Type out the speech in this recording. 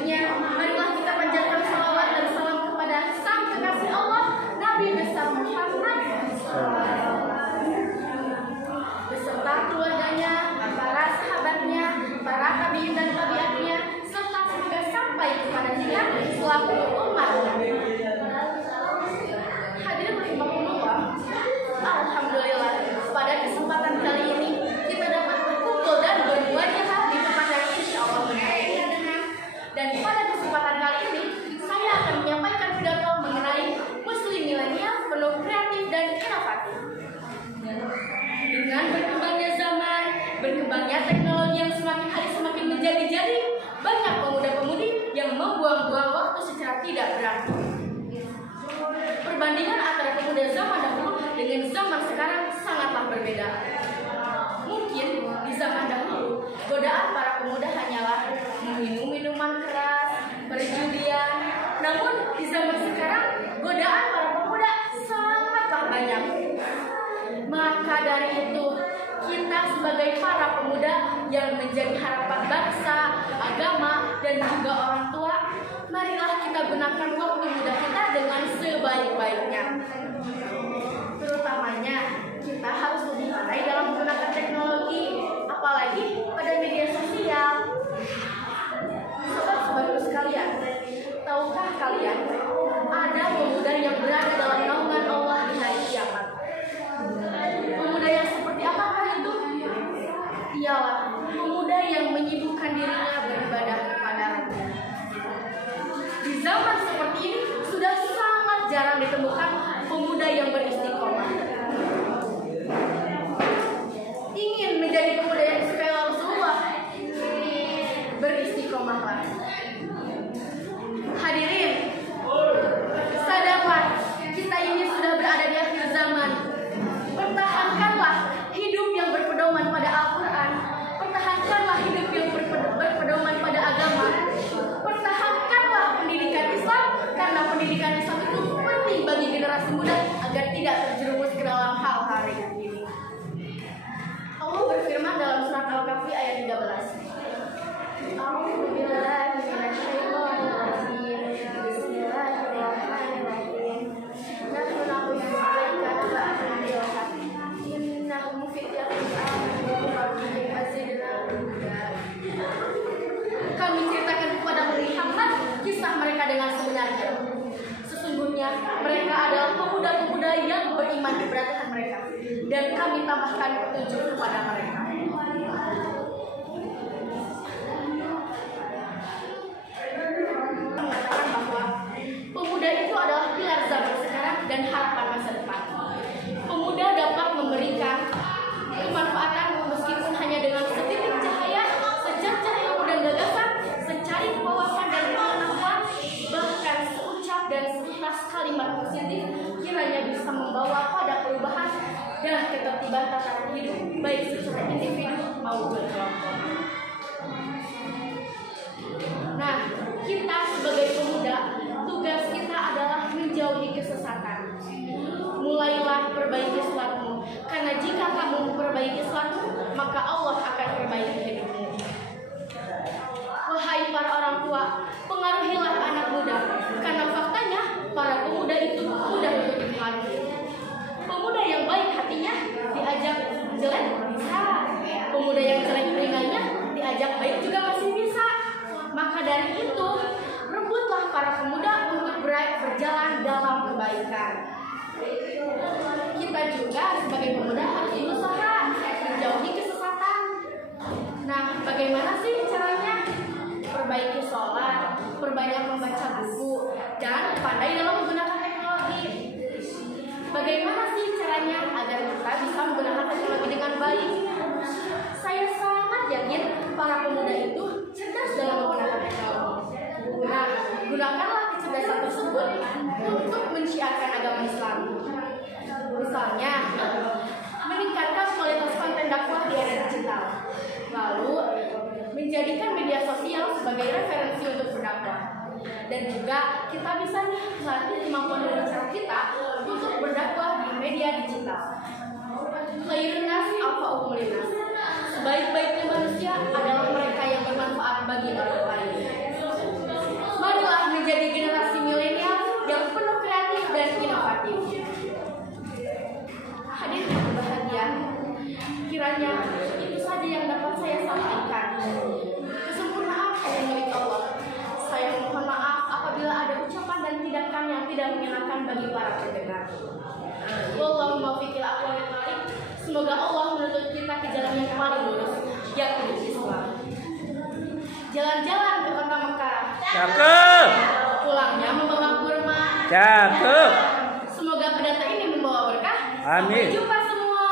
Selanjutnya, marilah kita panjatkan salawat dan salam kepada sang kekasih Allah, Nabi besar Muhammad beserta keluarganya, para sahabatnya, para tabi'in dan tabi'atnya, serta semoga sampai kepada dia selaku umat. Hadirin rahimakumullah, alhamdulillah pada kesempatan kali ini kita dapat berkumpul dan bermuajahah di tempat yang insyaallah berkenan. Dan pada kesempatan kali ini saya akan menyampaikan pidato mengenai muslim milenial penuh kreatif dan inovatif. Dengan berkembangnya zaman, berkembangnya teknologi yang semakin hari semakin menjadi-jadi, banyak pemuda-pemudi yang membuang-buang waktu secara tidak berarti. Perbandingan antara pemuda zaman dahulu dengan zaman sekarang sangatlah berbeda. Mungkin di zaman dahulu, godaan para pemuda hanyalah meminum minuman keras, perjudian. Namun di zaman sekarang, godaan para pemuda sangatlah banyak. Maka dari itu, kita sebagai para pemuda yang menjadi harapan bangsa, agama, dan juga orang tua, marilah kita gunakan waktu muda kita dengan sebaik-baiknya. Terutamanya, kita harus lebih pandai dalam menggunakan teknologi, apalagi pada media sosial. Sobat-sobatku sekalian, tahukah kalian ada pemuda yang berada dalam naungan Allah di hari kiamat? Pemuda yang seperti apakah itu? Ialah pemuda yang menyibukkan dirinya beribadah kepada Rabb. Di zaman seperti ini sudah sangat jarang ditemukan pemuda yang beristiqomah. Ingin menjadi pemuda yang disukai Rasulullah, beristiqomahlah. Hadirin, sadarlah kita ini sudah berada di akhir zaman. Pertahankanlah hidup yang berpedoman pada Al-Quran. Pertahankanlah hidup yang berpedoman pada agama. Pertahankanlah pendidikan Islam, karena pendidikan Islam itu penting bagi generasi muda agar tidak terjerumus ke dalam hal-hal ini. Allah berfirman dalam surat Al-Kahfi ayat 13. Kami ceritakan kepada Muhammad kisah mereka dengan sebenarnya. Sesungguhnya mereka adalah pemuda-pemuda yang beriman kepada Tuhan mereka, dan kami tambahkan petunjuk kepada mereka. Mengatakan bahwa pemuda itu adalah pilar zaman sekarang dan harapan masa depan. Pemuda dapat memberikan kemanfaatan meskipun hanya dengan setitik cahaya, secercah ilmu dan gagasan, secari wawasan dan pengetahuan, bahkan seucap dan seutas kalimat positif kiranya bisa membawa pada perubahan dan ketertiban tatanan hidup baik secara individu maupun kelompok. Nah, kita sebagai pemuda, tugas kita adalah menjauhi kesesatan. Mulailah perbaiki sesuatu, karena jika kamu memperbaiki sesuatu, maka Allah akan perbaiki hidupmu. Wahai para orang tua, pengaruhilah anak muda, karena faktanya para pemuda itu mudah untuk dipengaruhi. Pemuda yang baik hatinya diajak jelek bisa, pemuda yang jelek telinganya diajak baik juga masih bisa. Maka dari itu, rebutlah para pemuda untuk berjalan dalam kebaikan. Kita juga sebagai pemuda harus berusaha menjauhi kesesatan. Nah, bagaimana sih caranya? Perbaiki sholat, perbanyak membaca buku, dan pandai dalam menggunakan teknologi. Bagaimana sih caranya agar kita bisa menggunakan teknologi dengan baik? Saya sangat yakin para pemuda itu cerdas dalam menggunakan teknologi. Nah, gunakanlah kecerdasan tersebut untuk menciarkan agama Islam. Misalnya, meningkatkan kualitas konten dakwah di era digital. Lalu, menjadikan media sosial sebagai referensi untuk berdakwah. Dan juga kita bisa melatih kemampuan berbicara kita untuk berdakwah di media digital. Khairun nas anfa'uhum linnas. Sebaik-baiknya manusia adalah mereka yang bermanfaat bagi orang lain. perkataan yang tidak menyenangkan bagi para pendengar. Wallahu muwaffiq ila aqwamit thoriq. Semoga Allah menuntut kita ke jalan yang paling lurus, yakni Islam. Jalan-jalan ke kota Mekah. Cakep. Pulangnya membawa kurma. Cakep. Semoga pidato ini membawa berkah. Amin. Sampai jumpa semua.